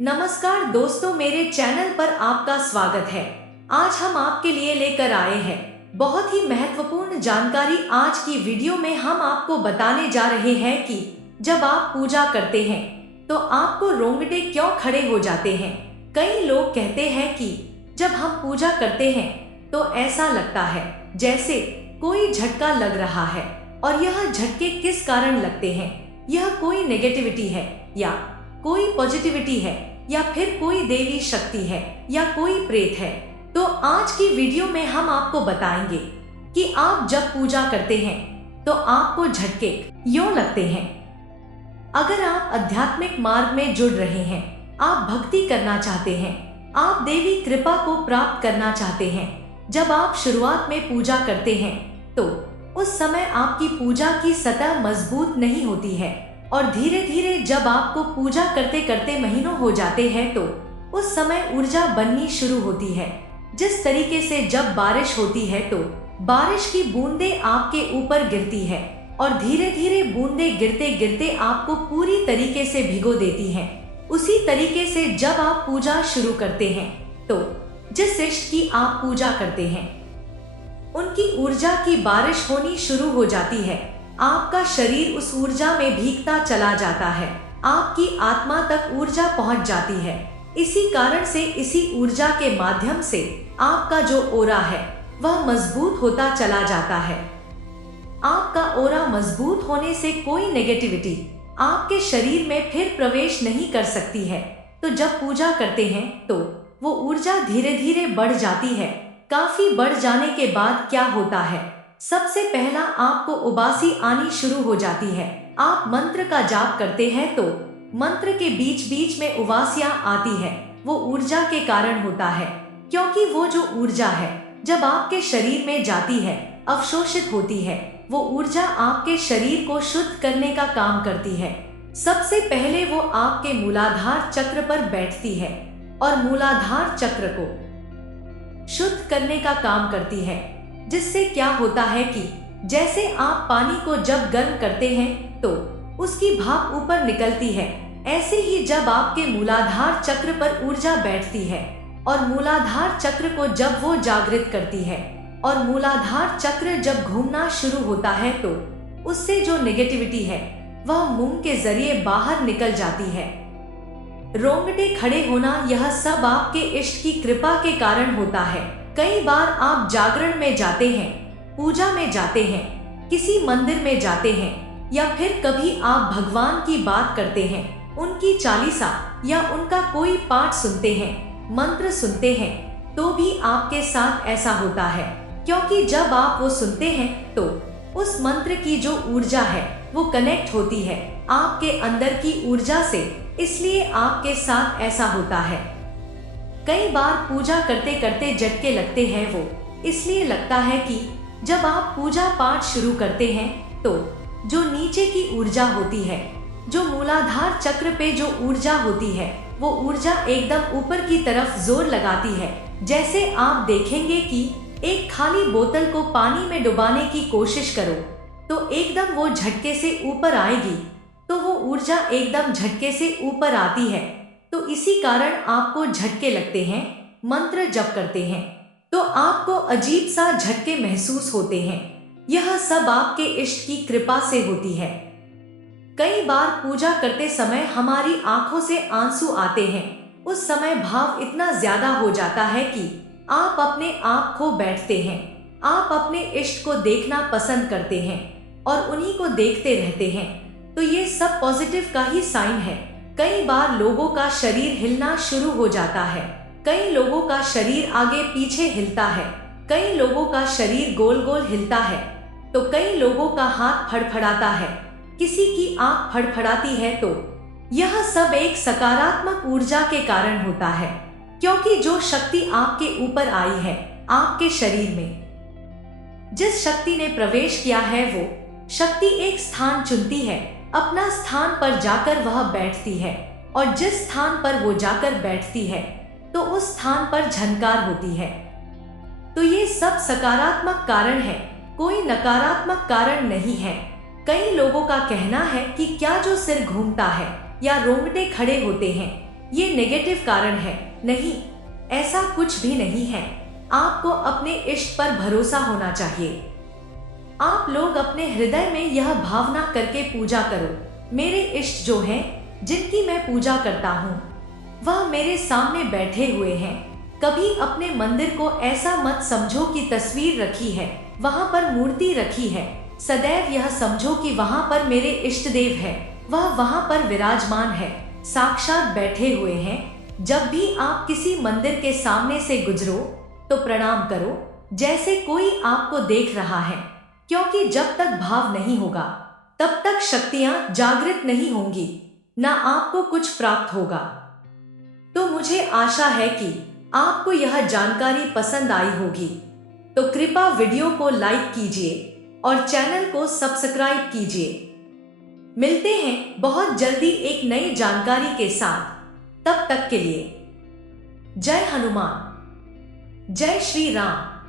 नमस्कार दोस्तों, मेरे चैनल पर आपका स्वागत है। आज हम आपके लिए लेकर आए हैं बहुत ही महत्वपूर्ण जानकारी। आज की वीडियो में हम आपको बताने जा रहे हैं कि जब आप पूजा करते हैं तो आपको रोंगटे क्यों खड़े हो जाते हैं। कई लोग कहते हैं कि जब हम पूजा करते हैं तो ऐसा लगता है जैसे कोई झटका लग रहा है। और यह झटके किस कारण लगते हैं? यह कोई नेगेटिविटी है या कोई पॉजिटिविटी है या फिर कोई देवी शक्ति है या कोई प्रेत है? तो आज की वीडियो में हम आपको बताएंगे कि आप जब पूजा करते हैं तो आपको झटके क्यों लगते हैं। अगर आप आध्यात्मिक मार्ग में जुड़ रहे हैं, आप भक्ति करना चाहते हैं, आप देवी कृपा को प्राप्त करना चाहते हैं, जब आप शुरुआत में पूजा करते हैं तो उस समय आपकी पूजा की सतह मजबूत नहीं होती है। और धीरे धीरे जब आपको पूजा करते करते महीनों हो जाते हैं तो उस समय ऊर्जा बननी शुरू होती है। जिस तरीके से जब बारिश होती है तो बारिश की बूंदें आपके ऊपर गिरती है और धीरे धीरे बूंदें गिरते गिरते आपको पूरी तरीके से भिगो देती हैं। उसी तरीके से जब आप पूजा शुरू करते हैं तो जिस इष्ट की आप पूजा करते हैं उनकी ऊर्जा की बारिश होनी शुरू हो जाती है। आपका शरीर उस ऊर्जा में भीगता चला जाता है, आपकी आत्मा तक ऊर्जा पहुंच जाती है। इसी कारण से इसी ऊर्जा के माध्यम से आपका जो ओरा है वह मजबूत होता चला जाता है। आपका ओरा मजबूत होने से कोई नेगेटिविटी आपके शरीर में फिर प्रवेश नहीं कर सकती है। तो जब पूजा करते हैं तो वो ऊर्जा धीरे धीरे बढ़ जाती है। काफी बढ़ जाने के बाद क्या होता है, सबसे पहला आपको उबासी आनी शुरू हो जाती है। आप मंत्र का जाप करते हैं तो मंत्र के बीच बीच में उबासियां आती है। वो ऊर्जा के कारण होता है, क्योंकि वो जो ऊर्जा है जब आपके शरीर में जाती है, अवशोषित होती है, वो ऊर्जा आपके शरीर को शुद्ध करने का काम करती है। सबसे पहले वो आपके मूलाधार चक्र पर बैठती है और मूलाधार चक्र को शुद्ध करने का काम करती है। जिससे क्या होता है कि जैसे आप पानी को जब गर्म करते हैं तो उसकी भाप ऊपर निकलती है, ऐसे ही जब आपके मूलाधार चक्र पर ऊर्जा बैठती है और मूलाधार चक्र को जब वो जागृत करती है और मूलाधार चक्र जब घूमना शुरू होता है तो उससे जो नेगेटिविटी है वह मुंह के जरिए बाहर निकल जाती है। रोंगटे खड़े होना, यह सब आपके इष्ट की कृपा के कारण होता है। कई बार आप जागरण में जाते हैं, पूजा में जाते हैं, किसी मंदिर में जाते हैं या फिर कभी आप भगवान की बात करते हैं, उनकी चालीसा या उनका कोई पाठ सुनते हैं, मंत्र सुनते हैं, तो भी आपके साथ ऐसा होता है। क्योंकि जब आप वो सुनते हैं तो उस मंत्र की जो ऊर्जा है वो कनेक्ट होती है आपके अंदर की ऊर्जा से, इसलिए आपके साथ ऐसा होता है। कई बार पूजा करते करते झटके लगते हैं, वो इसलिए लगता है कि जब आप पूजा पाठ शुरू करते हैं तो जो नीचे की ऊर्जा होती है, जो मूलाधार चक्र पे जो ऊर्जा होती है, वो ऊर्जा एकदम ऊपर की तरफ जोर लगाती है। जैसे आप देखेंगे कि एक खाली बोतल को पानी में डुबाने की कोशिश करो तो एकदम वो झटके से ऊपर आएगी, तो वो ऊर्जा एकदम झटके से ऊपर आती है। तो इसी कारण आपको झटके लगते हैं। मंत्र जप करते हैं तो आपको अजीब सा झटके महसूस होते हैं। यह सब आपके इष्ट की कृपा से होती है। कई बार पूजा करते समय हमारी आंखों से आंसू आते हैं। उस समय भाव इतना ज्यादा हो जाता है कि आप अपने आप खो बैठते हैं। आप अपने इष्ट को देखना पसंद करते हैं और उन्हीं को देखते रहते हैं। तो ये सब पॉजिटिव का ही साइन है। कई बार लोगों का शरीर हिलना शुरू हो जाता है, कई लोगों का शरीर आगे पीछे हिलता है, कई लोगों का शरीर गोल गोल हिलता है, तो कई लोगों का हाथ फड़फड़ाता है, किसी की आंख फड़फड़ाती है। तो यह सब एक सकारात्मक ऊर्जा के कारण होता है, क्योंकि जो शक्ति आपके ऊपर आई है, आपके शरीर में जिस शक्ति ने प्रवेश किया है, वो शक्ति एक स्थान चुनती है, अपना स्थान पर जाकर वह बैठती है और जिस स्थान पर वो जाकर बैठती है तो उस स्थान पर झनकार होती है। तो ये सब सकारात्मक कारण है, कोई नकारात्मक कारण नहीं है। कई लोगों का कहना है कि क्या जो सिर घूमता है या रोंगटे खड़े होते हैं ये नेगेटिव कारण है। नहीं, ऐसा कुछ भी नहीं है। आपको अपने इष्ट पर भरोसा होना चाहिए। आप लोग अपने हृदय में यह भावना करके पूजा करो, मेरे इष्ट जो हैं, जिनकी मैं पूजा करता हूँ, वह मेरे सामने बैठे हुए हैं। कभी अपने मंदिर को ऐसा मत समझो कि तस्वीर रखी है, वहाँ पर मूर्ति रखी है। सदैव यह समझो कि वहाँ पर मेरे इष्ट देव है, वह वहाँ पर विराजमान है, साक्षात बैठे हुए हैं। जब भी आप किसी मंदिर के सामने से गुजरो तो प्रणाम करो, जैसे कोई आपको देख रहा है, क्योंकि जब तक भाव नहीं होगा तब तक शक्तियां जागृत नहीं होंगी, ना आपको कुछ प्राप्त होगा। तो मुझे आशा है कि आपको यह जानकारी पसंद आई होगी। तो कृपया वीडियो को लाइक कीजिए और चैनल को सब्सक्राइब कीजिए। मिलते हैं बहुत जल्दी एक नई जानकारी के साथ। तब तक के लिए जय हनुमान, जय श्री राम।